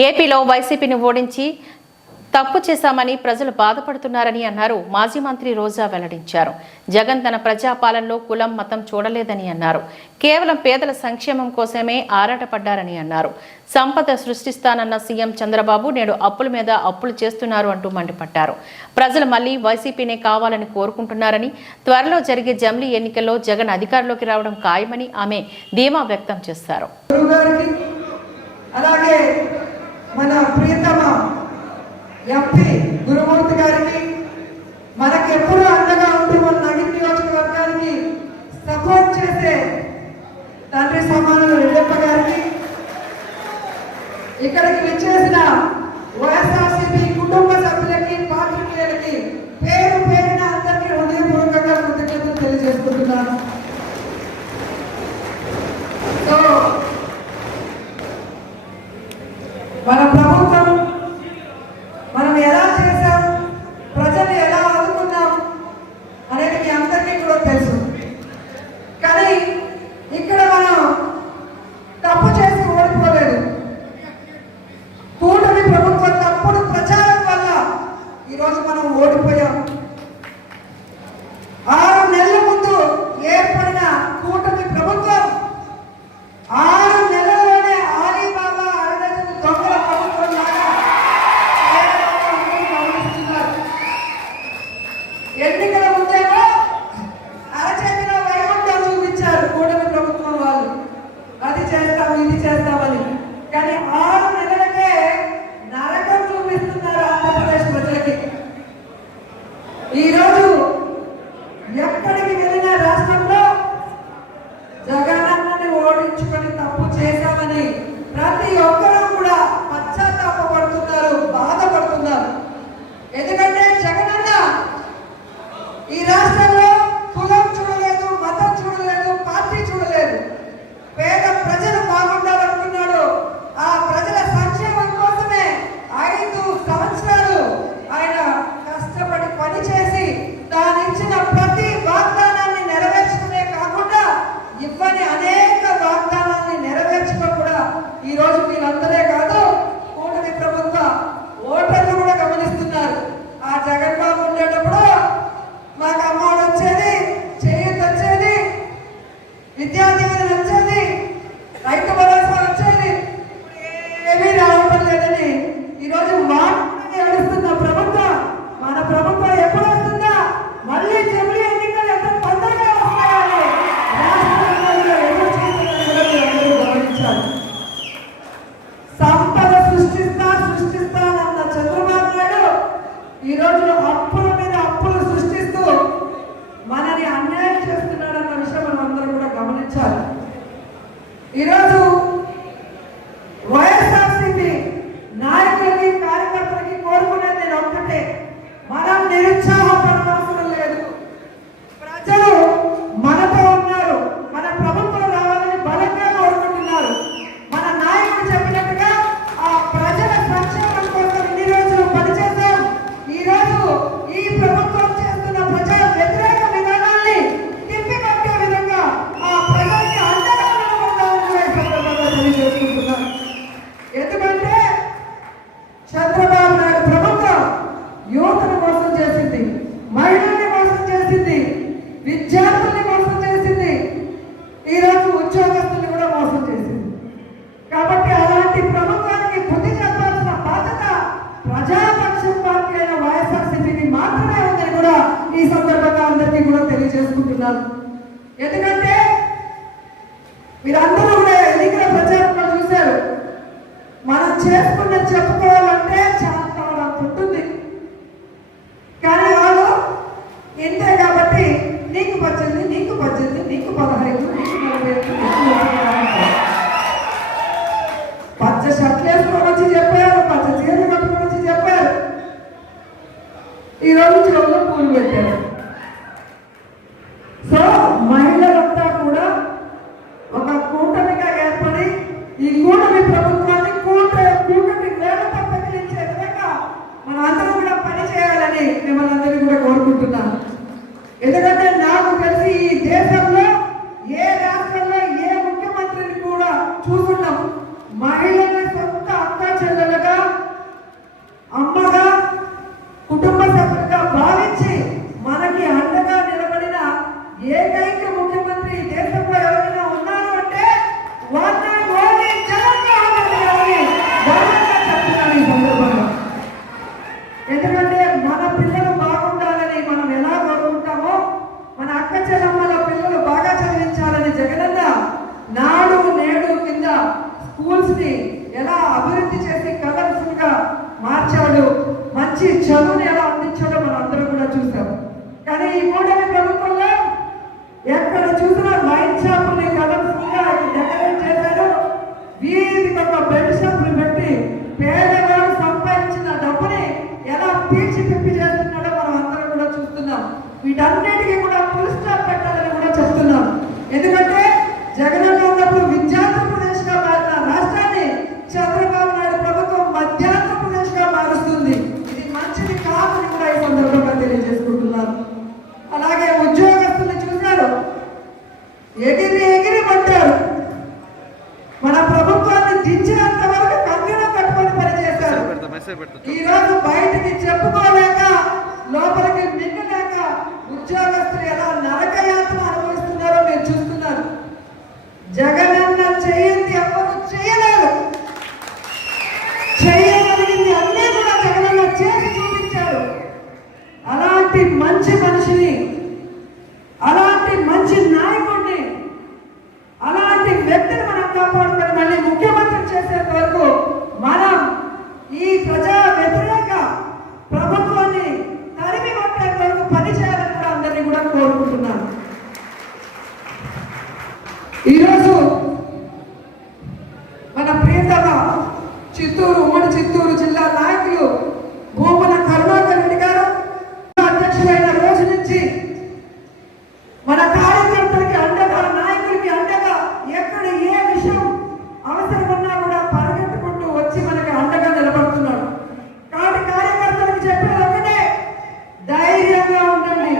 ఏపీలో వైసీపీని ఓడించి తప్పు చేశామని ప్రజలు బాధపడుతున్నారని అన్నారు. మాజీ మంత్రి రోజా వెల్లడించారు. జగన్ తన ప్రజాపాలనలో కులం మతం చూడలేదని అన్నారు. కేవలం పేదల సంక్షేమం కోసమే ఆరాటపడ్డారని అన్నారు. సంపద సృష్టిస్తానన్న సీఎం చంద్రబాబు నేడు అప్పుల మీద అప్పులు చేస్తున్నారు అంటూ మండిపడ్డారు. ప్రజలు మళ్లీ వైసీపీనే కావాలని కోరుకుంటున్నారని, త్వరలో జరిగే జమిలీ ఎన్నికల్లో జగన్ అధికారంలోకి రావడం ఖాయమని ఆమె ధీమా వ్యక్తం చేశారు. అలాగే మన ప్రియతమ ఎంపీ గురుమూర్తి గారికి, మనకి ఎప్పుడూ అండగా ఉంటూ మన నగిరి నియోజకవర్గానికి సపోర్ట్ చేసే తండ్రి సమానులు రెడ్డప్ప గారికి, ఇక్కడికి విచ్చేసిన వైఎస్ఆర్సీపీ కుటుంబ సభ్యులకి, పాత్రికేయులకి పేరు పేరున అందరికీ హృదయపూర్వకంగా కృతజ్ఞతలు తెలియజేసుకుంటున్నాను. సో మన ప్రభుత్వం మనం ఎలా చేశాం, ప్రజలు ఎలా ఆదుకున్నాం అనేది మీ అందరికీ కూడా తెలుసు. కానీ ఇక్కడ మనం తప్పు చేసి ఓడిపోలేదు. కూటమి ప్రభుత్వం తప్పుడు ప్రచారం వల్ల ఈరోజు మనం ఓడిపోయాం. 6 నెలల ముందు ఏర్పడిన కూటమి ప్రభుత్వం 6 నెలల్లోనే ఆలీబాబా అరడజను దొంగల ప్రభుత్వం లాగా గమనిస్తున్నారు. ఎన్నికల ముందేమో అరచేతిలో వైకుంఠం చూపించారు కూటమి ప్రభుత్వం వాళ్ళు, అది చేస్తాం ఇది చేస్తామని. కానీ 6 నెలలకే నరకం చూపిస్తున్నారు ఆంధ్రప్రదేశ్ ప్రజలకి. ఈరోజు ఎక్కడికి వెళ్ళిన రాష్ట్రంలో జగనన్నని ఓడించుకొని తప్పు చేశామని ప్రతి ఒక్కరూ కూడా పశ్చాత్తాపడుతున్నారు, బాధపడుతున్నారు. ఎందుకంటే జగనన్న ఈ రాష్ట్రంలో కులం చూడలేదు, మతం చూడలేదు, పార్టీ చూడలేదు. పేద ప్రజలు బాగుండాలనుకున్నాడు. ఆ ప్రజల సంక్షేమం కోసమే 5 సంవత్సరాలు ఆయన కష్టపడి పనిచేసి తానిచ్చిన ప్రతి వాగ్దానాన్ని నెరవేర్చుకునే కాకుండా ఇవ్వని అనేక వాగ్దానాన్ని నెరవేర్చుకో కూడా ఈరోజు మీరందరే కాదు, కూటమి ప్రభుత్వ ఓటర్లు కూడా గమనిస్తున్నారు. ఆ జగన్ బాబు ఉండేటప్పుడు మాకు అమ్మఒడి వచ్చేది, చేయూత వచ్చేది, విద్యా దీవెన వచ్చేది, రైతు భరోసా వచ్చేది, ఏమీ రావడం లేదని ఈరోజు వాటిని ఏడుస్తున్న ప్రభుత్వం మన ప్రభుత్వం ఎప్పుడు వస్తుందా, మళ్ళీ జమిలీ ఎన్నికలు ఎంత తొందరగా వస్తాయని గమనించాలి. సంపద సృష్టిస్తానన్న చంద్రబాబు నాయుడు ఈరోజు అప్పుల మీద అప్పులు సృష్టిస్తూ మనని అన్యాయం చేస్తున్నాడన్న విషయం మనం అందరం కూడా గమనించాలి. ఈరోజు వైఎస్ఆర్సీపీ నాయకులకి, కార్యకర్తలకి కోరుకునేది నేను ఒక్కటే, మనం నిరుత్సాహపడవలసిన లేదు. ప్రజలు మనతో ఉన్నారు, మన ప్రభుత్వం రావాలని బలంగా కోరుకుంటున్నారు. మన నాయకుడు చెప్పినట్టుగా ఆ ప్రజల సంక్షేమం కోసం ఇన్ని రోజులు పనిచేశాం. ఈరోజు ఈ ప్రభుత్వం చేస్తున్న ప్రజా వ్యతిరేక విధానాన్ని తిప్పికొట్టే విధంగా ఆ ప్రజలకి అండగా తెలియజేసుకుంటున్నాం. ఎందుకంటే చంద్రబాబు నాయుడు ప్రభుత్వం యువతను మోసం చేసింది, మహిళల్ని మోసం చేసింది, విద్యార్థుల్ని మోసం చేసింది, ఈరోజు ఉద్యోగస్తుల్ని కూడా మోసం చేసింది. కాబట్టి అలాంటి ప్రభుత్వానికి బుద్ధి చెప్పాల్సిన బాధ్యత ప్రజాపక్షం పార్టీ అయిన వైఎస్ఆర్సీపీకి మాత్రమే ఉందని కూడా ఈ సందర్భంగా అందరికీ కూడా తెలియజేసుకుంటున్నాను. ఎందుకంటే మీరందరూ కూడా ఎన్నికల ప్రచారంలో చూశారు, మనం చేసుకున్న చెప్పుకోవాలంటే చాలా ఉంటుంది. కానీ వాళ్ళు ఇంతే కాబట్టి నీకు 18, నీకు 18, నీకు 15, నీకు 45 పచ్చ షర్ట్లు వేసుకొని వచ్చి చెప్పారు, పచ్చ చీరలు కట్టుకొని వచ్చి చెప్పారు. ఈరోజు చెవులో పూలు పెట్టారు. సో మహిళలంతా కూడా ఒక కూటమిగా ఏర్పడి ఈ కూటమి ప్రభుత్వాన్ని కూటమి వేల నాడు నేడు కింద స్కూల్స్ ని ఎలా అభివృద్ధి చేసి కలర్ఫుల్ గా మార్చాడు, మంచి చదువుని ఎలా అందించాడో మనం అందరం కూడా చూసాం. కానీ ఈ కూటమి ప్రభుత్వంలో ఎక్కడ చూసినా వైన్ షాపుల్ని కలర్ఫుల్ గా డెకరేట్ చేశారు, వీధికి ఒక బెడ్ షాపులు పెట్టి పేదవాడు సంపాదించిన డబ్బుని ఎలా పీల్చి పిప్పి చేస్తున్నాడో మనం అందరం కూడా చూస్తున్నాం. వీటన్నిటికీ కూడా ఫుల్ స్టాప్ పెట్టాలని కూడా చెప్తున్నాం. ఎందుకంటే జగనన్న ఉన్నప్పుడు విద్యార్థిప్రదేశ్ గా మారిన రాష్ట్రాన్ని చంద్రబాబు నాయుడు ప్రభుత్వం మధ్యాంధ్రప్రదేశ్ గా మారుస్తుంది. ఇది మంచిది కాదని కూడా ఈ సందర్భంగా తెలియజేసుకుంటున్నారు. అలాగే ఉద్యోగస్తులు చూశారు, ఎగిరి ఎగిరి పట్టారు. మన ప్రభుత్వాన్ని దించినంత వరకు కంగణం కట్టుకొని పనిచేశారు. ఈ రోజు బయటికి చెప్పుకోలేక లోపలికి మింగలేక ఉద్యోగస్తులు ఎలా నరకయాతన అనుభవిస్తున్నారో మీరు చూస్తున్నారు. జగనన్న చేయండి ఎవరు చేయలేరు, చేయగలిగింది అన్నీ కూడా జగనన్న చేసి చూపించారు. అలాంటి మంచి మనిషిని, అలాంటి మంచి నాయకుడిని, అలాంటి వ్యక్తిని మనం కాపాడుకొని మళ్ళీ ముఖ్యమంత్రి చేసేంత వరకు మనం ఈ ప్రజా వ్యతిరేక ప్రభుత్వాన్ని తరిమి కొట్టేంత వరకు పనిచేయాలని కూడా అందరినీ కూడా కోరుకుంటున్నాను. ఈరోజు మన ప్రియతమ ఉమ్మడి చిత్తూరు జిల్లా నాయకులు భూమన కరుణాకర్ రెడ్డి గారు అధ్యక్షులైన రోజు నుంచి మన కార్యకర్తలకి అండగా, నాయకులకి అండగా, ఎక్కడ ఏ విషయం అవసరమన్నా కూడా పరిగెత్తుకుంటూ వచ్చి మనకి అండగా నిలబడుతున్నాడు. కాబట్టి కార్యకర్తలకు చెప్పేది ఒకటే, ధైర్యంగా ఉండండి.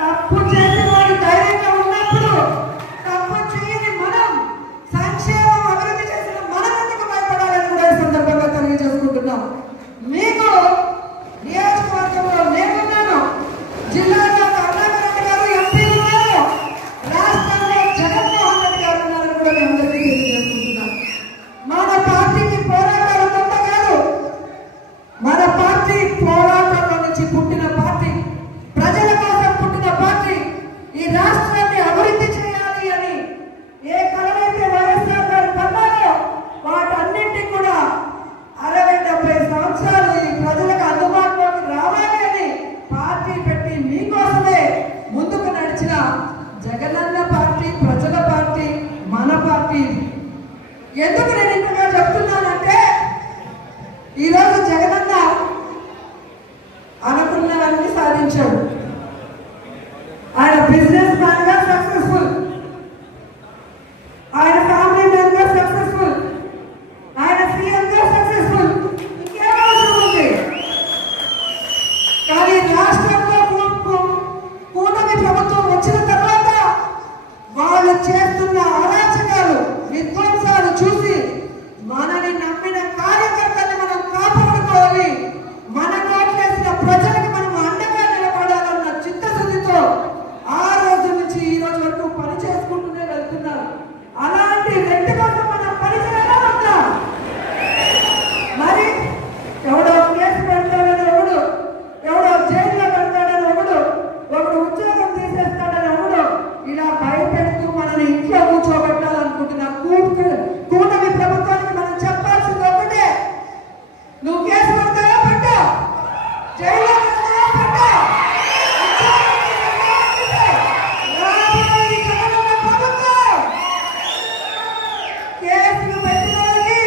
తప్పు చేసిన వాడు ధైర్యంగా ఉన్నప్పుడు తప్పు చేయని మనం, సంక్షేమం అభివృద్ధి చేసిన మనం ఎందుకు భయపడాలని కూడా ఈ సందర్భంగా తెలియజేసుకుంటున్నాం. మీకు నియోజకవర్గంలో నేనున్నాను, జిల్లాలో కరుణాకర్ రెడ్డి గారు ఎంపీ ఉన్నారు, రాష్ట్రంలో జగన్మోహన్ రెడ్డి గారు ఉన్నారని కూడా మేము అందరికీ తెలియజేసుకుంటున్నాం. మన పార్టీకి పోరాటాలు తప్ప కాదు, మన పార్టీ పోరాటంలో నుంచి పుట్టిన పార్టీ, ప్రజల కోసం పుట్టిన పార్టీ. ఈ రాష్ట్రాన్ని అభివృద్ధి చేయాలి అని ఏ కలనైతే వైఎస్ఆర్ గారు కన్నారో వాటన్నింటినీ కూడా 60-70 సంవత్సరాలు ఈ ప్రజలకు అందుబాటులోకి రావాలి అని పార్టీ పెట్టి మీకోసమే ముందుకు నడిచిన జగనన్న పార్టీ, ప్రజల పార్టీ, మన పార్టీ. ఎందుకు నేను ఇంతగా చెప్తున్నానంటే, ఈరోజు జగనన్న అనుకున్నవన్నీ సాధించాడు. ఆయన బిజినెస్ మ్యాన్ గా సక్సెస్ఫుల్, ఆయన ఫ్యామిలీ మ్యాన్ గా సక్సెస్ఫుల్, ఆయన సీఎం గా సక్సెస్ఫుల్. ఇంకేం అవసరం ఉంది? కానీ రాష్ట్రంలో కూటమి ప్రభుత్వం వచ్చిన తర్వాత వాళ్ళు చేస్తున్న అరాచకాలు, విధ్వంసాలు చూసి మనని నమ్మిన కార్యకర్తల్ని మనం కాపాడుకోవాలి, మన కోట్లేసిన ప్రజలకు మనం అండగా నిలబడాలన్న చిత్తశుద్ధితో ఆ రోజు నుంచి ఈ రోజు వరకు పని చేసుకుంటూనే వెళ్తున్నారు. అలాంటి వ్యక్తి కోసం మనం పని చేయాలన్నా మరి ఎవడో కేసు పెడతాడని ఒకడు, ఎవడో జైల్లో పెడతాడని ఒకడు ఉద్యోగం తీసేస్తాడని ఒకడు ఇలా భయపెడుతూ మనల్ని ఇంట్లో కూర్చోబెట్టాలనుకుంటున్న కూటమి ప్రభుత్వానికి మనం చెప్పాల్సింది ఒకటే, నువ్వు కేసు పెడతావా పెట్టా, జైల్లో పెడతావా పెట్టా, కేసులు పెట్టిన వాళ్ళకి,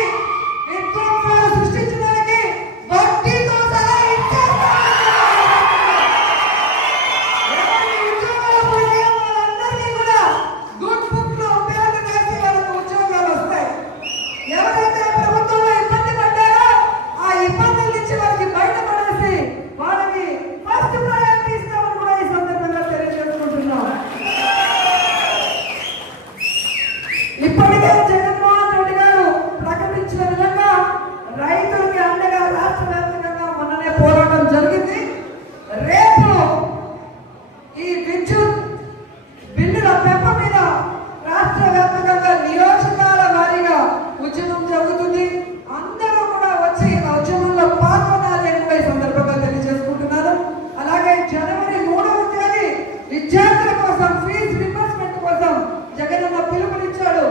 విధ్వంసాలు సృష్టించిన వాళ్ళకి వడ్డీతో సహా ఇచ్చేస్తాం. ఉద్యోగాలు పోయిన వాళ్ళందరికీ కూడా గుడ్ బుక్ లో పేరు వేసి వాళ్ళకు ఉద్యోగాలు వస్తాయి. ఎవరైతే ప్రభుత్వంలో ఇబ్బంది పడ్డారో ఆ ఇబ్బందుల నుంచి వాళ్ళకి బయటపడేసి వాళ్ళకి ఫస్ట్ ప్రయారిటీ ఇస్తామని కూడా ఈ సందర్భంగా తెలియజేసుకుంటున్నాం. ఇప్పటికే జగన్మోహన్ రెడ్డి గారు ప్రకటించిన విధంగా రైతులకి అండగా రాష్ట్ర వ్యాప్తంగా మొన్ననే పోరాటం జరిగింది. రేపు ఈ విద్యుత్ బిల్లుల పెంప మీద రాష్ట్ర వ్యాప్తంగా నియోజకాల వారీగా ఉద్యమం జరుగుతుంది. అందరూ కూడా వచ్చి ఆ ఉద్యమంలో పాల్గొనాలి అని కూడా ఈ సందర్భంగా తెలియజేసుకుంటున్నారు. అలాగే జనవరి 3వ తేదీ విద్యార్థుల కోసం ఫీజు రింబర్స్మెంట్ కోసం జగనన్న పిలుపునిచ్చాడు.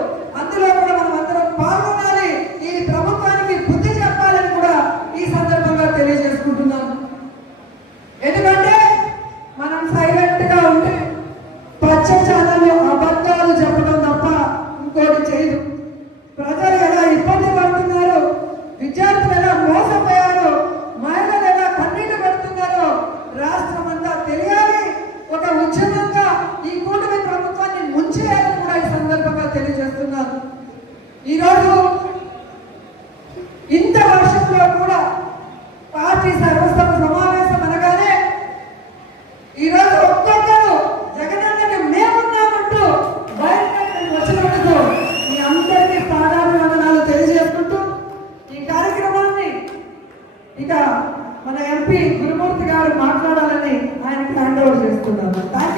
తెలియజేసుకున్నాను.